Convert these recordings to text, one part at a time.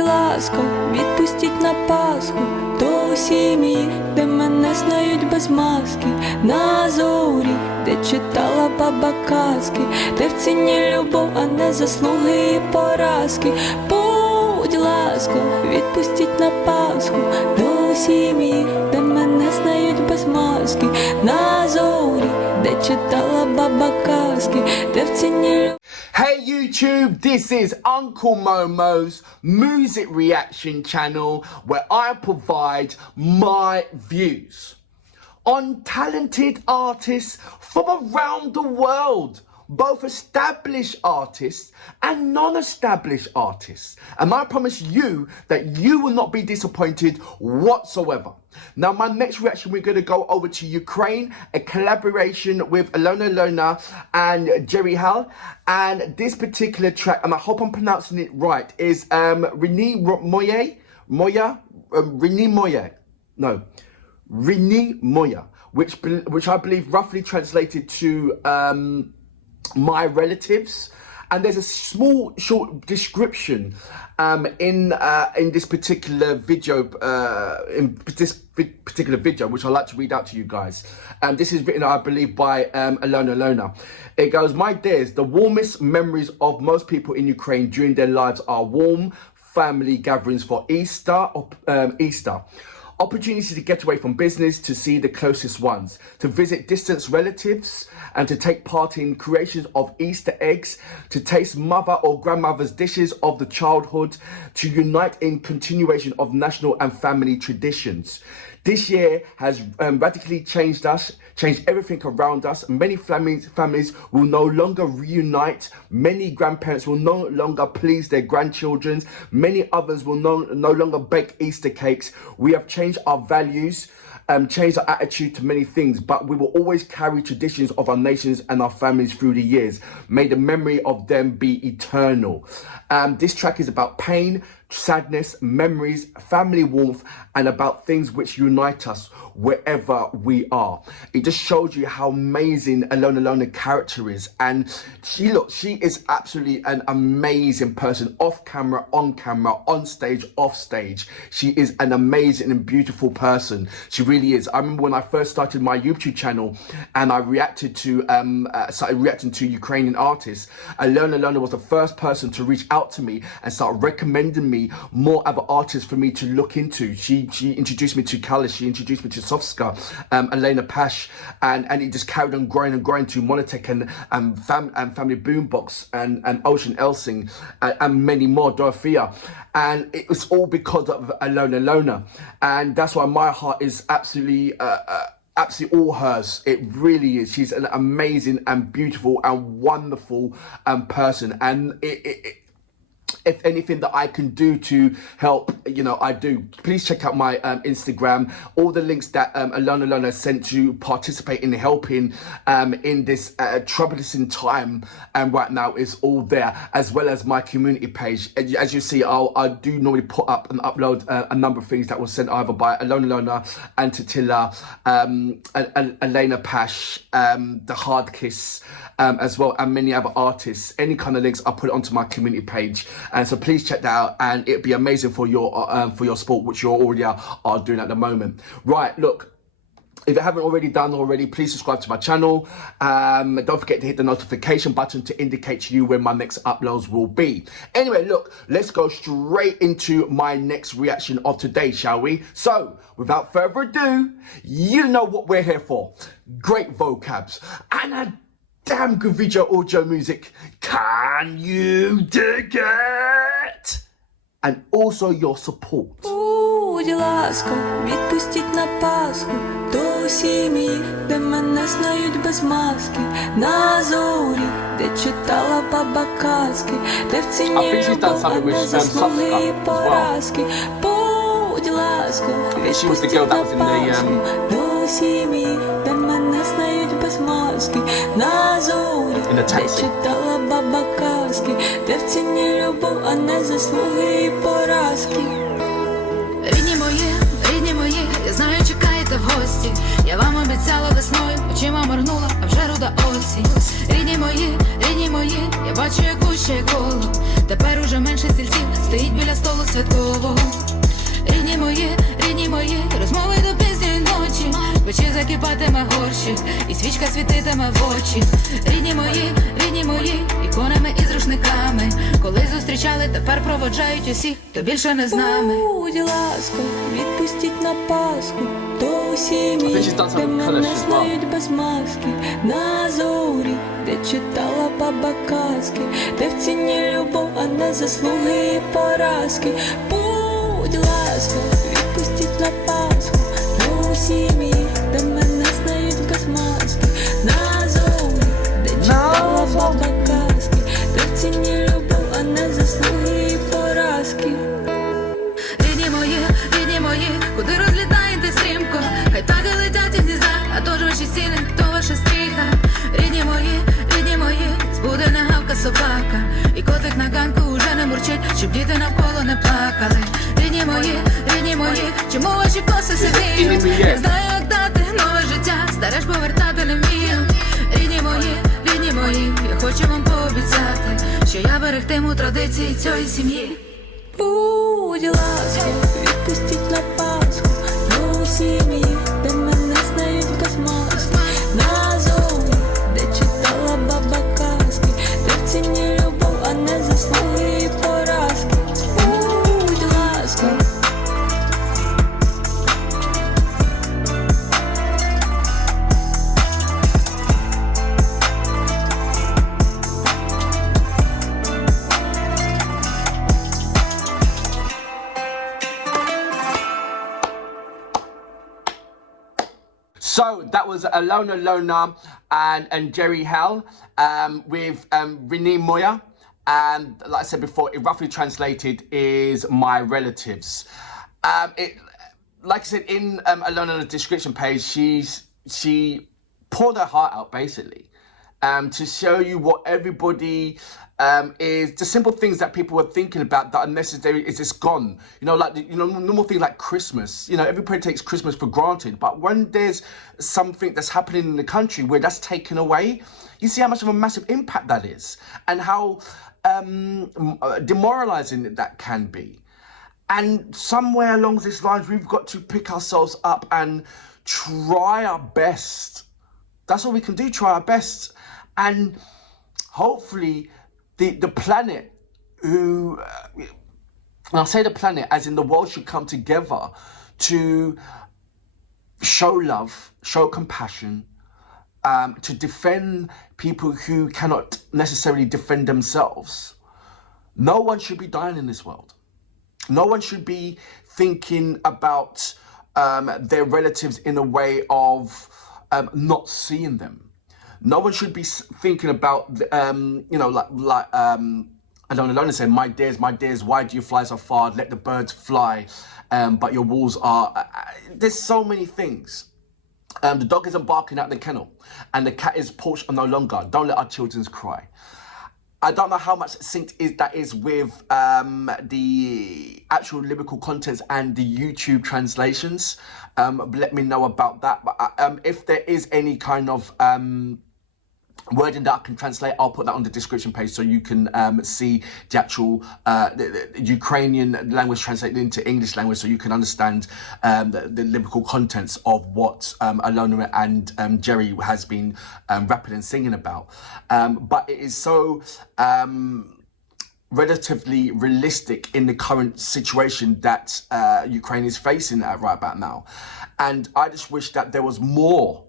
ласка, відпустіть на Пасху до сім'ї, де мене знають без маски, на зорі, де читала баба казки, де в ціні любов, а не заслуги і поразки. Будь ласка, відпустіть на Пасху до сім'ї, де мене знають без маски, на зорі, де читала баба казки, де в ціні любов. Hey YouTube, this is Uncle Momo's music reaction channel where I provide my views on talented artists from around the world, both established artists and non-established artists. And I promise you that you will not be disappointed whatsoever. Now, my next reaction, we're going to go over to Ukraine, a collaboration with alyona and Heil. And this particular track, and I hope I'm pronouncing it right, is Ridni Moya, which I believe roughly translated to my relatives. And there's a small short description in this particular video, which I'd like to read out to you guys. This is written, I believe, by alyona. It goes, "My dears, the warmest memories of most people in Ukraine during their lives are warm family gatherings for Easter. Opportunity to get away from business, to see the closest ones, to visit distant relatives, and to take part in creations of Easter eggs, to taste mother or grandmother's dishes of the childhood, to unite in continuation of national and family traditions. This year has radically changed everything around us. Many families will no longer reunite. Many grandparents will no longer please their grandchildren. Many others will no longer bake Easter cakes. We have changed our values, changed our attitude to many things, but we will always carry traditions of our nations and our families through the years. May the memory of them be eternal." This track is about pain, sadness, memories, family warmth, and about things which unite us wherever we are. It just shows you how amazing alyona character is, and she is absolutely an amazing person, off camera, on stage, off stage. She is an amazing and beautiful person. She really is. I remember when I first started my YouTube channel and I started reacting to Ukrainian artists, alyona was the first person to reach out to me and start recommending me more other artists for me to look into. She introduced me to Kalish, she introduced me to Sofska, Elena Pash, and it just carried on growing to Monotech and Family Boombox and Ocean Elsing and many more, Dorothea. And it was all because of alyona. And that's why my heart is absolutely all hers. It really is. She's an amazing and beautiful and wonderful person. And if anything that I can do to help, I do. Please check out my Instagram. All the links that alyona sent to participate in helping in this troublesome time right now is all there, as well as my community page. As you see, I do normally put up and upload a number of things that were sent either by alyona, Antitilla, Elena Pash, The Hard Kiss, as well, and many other artists. Any kind of links, I'll put it onto my community page. And so please check that out, and it'd be amazing for your sport, which you already are doing at the moment. Right, look, if you haven't already done please subscribe to my channel. Don't forget to hit the notification button to indicate to you when my next uploads will be. Anyway, look, let's go straight into my next reaction of today, shall we? So, without further ado, you know what we're here for. Great vocabs and a damn good video audio music. Can you dig it? And also your support. Будь ласка, відпустіть на Пасху до сім'ї, де мене знають без маски, на зорі, де читала баба казки, де в ціні любов, а не заслуги і поразки. Будь ласка, відпустіть на Пасху до сім'ї, де мене знають без маски, на зорі, де читала баба казки, де в ціні любов, а не заслуги і поразки. Рідні мої, я знаю, чекаєте в гості. Я вам обіцяла весною, очима моргнула, а вже руда осінь. Рідні мої, я бачу, як гуще коло. Тепер уже менше стільців стоїть біля столу святкового. Рідні мої, розмови до пізньої ночі. Печі закипатиме горщик, і свічка світитиме в очі. Рідні мої, іконами і з рушниками. Коли зустрічали, тепер проводжають усіх, хто більше не з нами. Будь ласка, відпустіть на Пасху до сім'ї, де мене знають без маски. На зорі, де читала баба казки, де в ціні любов, а не заслуги і поразки. Будь ласка, відпустіть на Пасху до сім'ї, де мене знають без маски. На зорі, де читала баба казки, де в ціні любов, а не заслуги і поразки. Рідні мої, куди розлітаєте стрімко? Хай птахи летять із гнізда, а то ж ваші стіни, то ваша стріха. Рідні мої, збуде не гавка собака, і котик на ганку уже не мурчить, щоб діти навколо не плакали. Рідні мої, чому ваші коси сивіють? Не знаю, як дати нове життя, старе ж повертати не вмію. Рідні мої, я хочу вам пообіцяти, що я берегтиму традиції цієї сім'ї. Будь ласка, відпустіть на Пасху до сім'ї, де мене знають без маски. На зорі, де читала баба казки, де в ціні любов, а не заслуги і поразки. Будь ласка. So that was Alyona and Jerry Heil with Ridni Moya. And like I said before, it roughly translated is my relatives. Like I said in Alyona's description page, she poured her heart out basically to show you what everybody is, the simple things that people were thinking about that are necessary is just gone. You know, like, you know, normal things like Christmas. You know, everybody takes Christmas for granted. But when there's something that's happening in the country where that's taken away, you see how much of a massive impact that is and how demoralizing that can be. And somewhere along these lines, we've got to pick ourselves up and try our best. That's all we can do, try our best. And hopefully the planet and I'll say the planet as in the world should come together to show love, show compassion, to defend people who cannot necessarily defend themselves. No one should be dying in this world. No one should be thinking about their relatives in a way of not seeing them. No one should be thinking about, you know, like I don't know, say, my dears, why do you fly so far? Let the birds fly, but your walls are... there's so many things. The dog isn't barking at the kennel, and the cat is poached no longer. Don't let our children cry. I don't know how much synced that is with the actual lyrical contents and the YouTube translations. Let me know about that. But if there is any kind of wording that I can translate, I'll put that on the description page so you can see the actual the Ukrainian language translated into English language, so you can understand the lyrical contents of what Alyona and Jerry has been rapping and singing about. But it is so relatively realistic in the current situation that Ukraine is facing right about now. And I just wish that there was more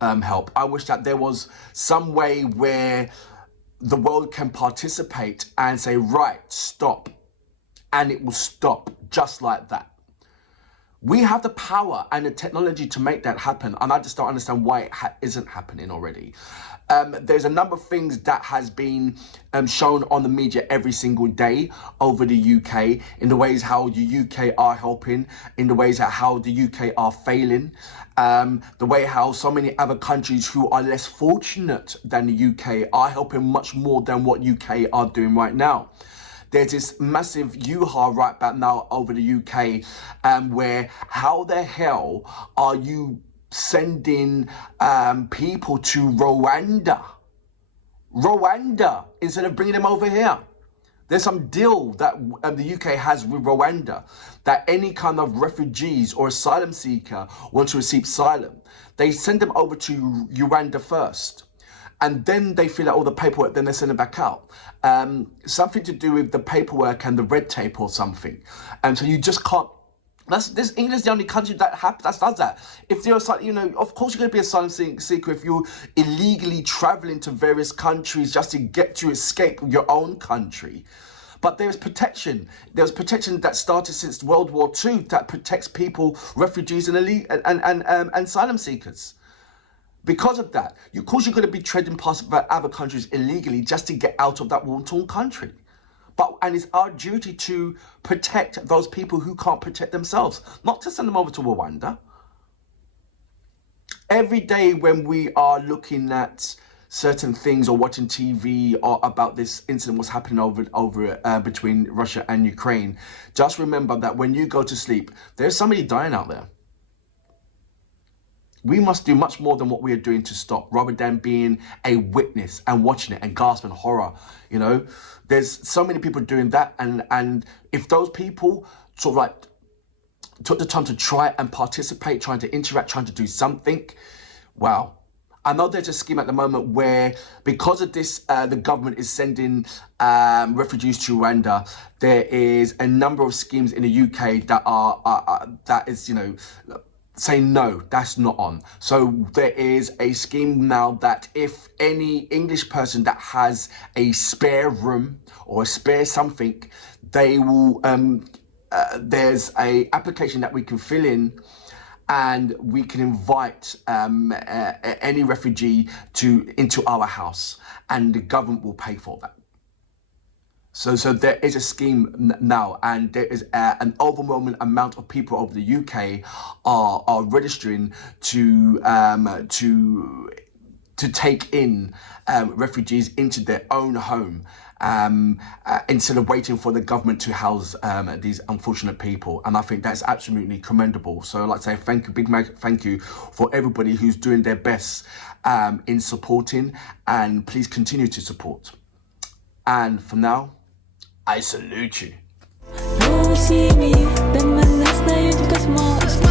help. I wish that there was some way where the world can participate and say, right, stop. And it will stop just like that. We have the power and the technology to make that happen. And I just don't understand why it isn't happening already. There's a number of things that has been shown on the media every single day over the UK, in the ways how the UK are helping, in the ways how the UK are failing, the way how so many other countries who are less fortunate than the UK are helping much more than what UK are doing right now. There's this massive hoo-ha right back now over the UK, where how the hell are you sending people to Rwanda instead of bringing them over here? There's some deal that the UK has with Rwanda that any kind of refugees or asylum seeker want to receive asylum, they send them over to Rwanda first. And then they fill out all the paperwork, then they send them back out. Something to do with the paperwork and the red tape or something. And so you just can't. England is the only country that does that. If you're, of course you're going to be an asylum seeker if you're illegally traveling to various countries just to get to escape your own country. But there's protection. There's protection that started since World War II that protects people, refugees and asylum seekers. Because of that, of course you're going to be trading past other countries illegally just to get out of that war-torn country. And it's our duty to protect those people who can't protect themselves, not to send them over to Rwanda. Every day when we are looking at certain things or watching TV or about this incident, what's happening over between Russia and Ukraine, just remember that when you go to sleep, there's somebody dying out there. We must do much more than what we are doing to stop, rather than being a witness and watching it and gasping horror. There's so many people doing that, and if those people sort of like took the time to try and participate, trying to interact, trying to do something, wow. I know there's a scheme at the moment where, because of this, the government is sending refugees to Rwanda. There is a number of schemes in the UK that is saying no, that's not on. So there is a scheme now that if any English person that has a spare room or a spare something, they will, there's a application that we can fill in and we can invite any refugee into our house, and the government will pay for that. So there is a scheme now, and there is an overwhelming amount of people over the UK are registering to take in refugees into their own home, instead of waiting for the government to house these unfortunate people. And I think that's absolutely commendable. So I'd like to say thank you, thank you for everybody who's doing their best in supporting, and please continue to support. And for now, I salute you. Усі мій, де мене знають без мозку.